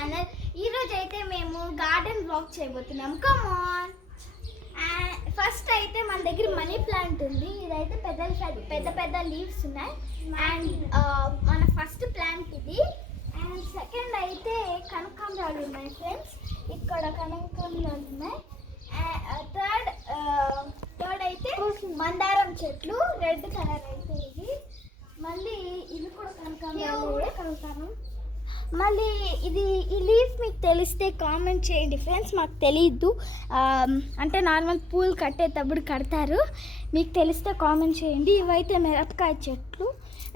Channel. ఈరోజు అయితే మేము గార్డెన్ బ్లాగ్ చేయబోతున్నాం. Come on. ఫస్ట్ అయితే మన దగ్గర మనీ ప్లాంట్ ఉంది. ఇదైతే పెద్ద పెద్ద లీవ్స్ ఉన్నాయి. అండ్ మన ఫస్ట్ ప్లాంట్ ఇది. అండ్ సెకండ్ అయితే కనకాంబరాలు ఉన్నాయి ఫ్రెండ్స్. ఇక్కడ కనకాంబరాలు ఉన్నాయి. థర్డ్ అయితే మందారం చెట్లు, రెడ్ కలర్ అయితే ఇది. మళ్ళీ ఇది కూడా కనకాంబరాలు. మళ్ళీ ఇది ఈ లీఫ్ మీకు తెలిస్తే కామెంట్ చేయండి ఫ్రెండ్స్. మాకు తెలియదు, అంటే నార్మల్ పూలు కట్టేటప్పుడు కడతారు. మీకు తెలిస్తే కామెంట్ చేయండి. ఇవైతే మిరపకాయ చెట్లు.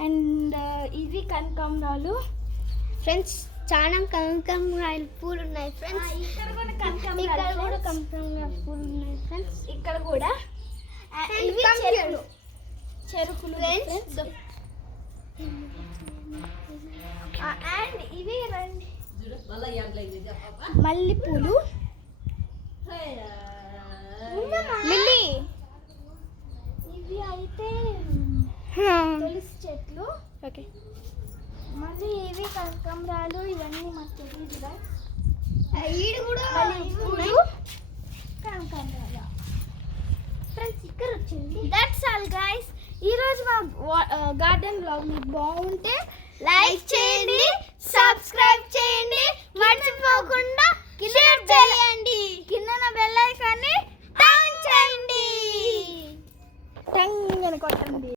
అండ్ ఇవి కనకాంబరాలు ఫ్రెండ్స్. చాలా కనకాంబరాలు పూలు ఉన్నాయి ఫ్రెండ్స్. ఇక్కడ కూడా కనకాంబరాలు పూలు ఉన్నాయి ఫ్రెండ్స్. ఇక్కడ కూడా ఇవి చెరుకులు ఫ్రెండ్స్. అండ్ ఇవి మల్లెపూలు, ఇవి అయితే తులసి చెట్లు. ఓకే, మళ్ళీ ఇవి కనకాంబరాలు. ఇవన్నీ మాకు తెలియదు. కనకాంబరాలు ఫ్రెండ్స్ ఇక్కడ వచ్చింది. That's all guys. ఈరోజు మా గార్డెన్ బ్లాగ్ మీకు బాగుంటే లైక్ చేయండి,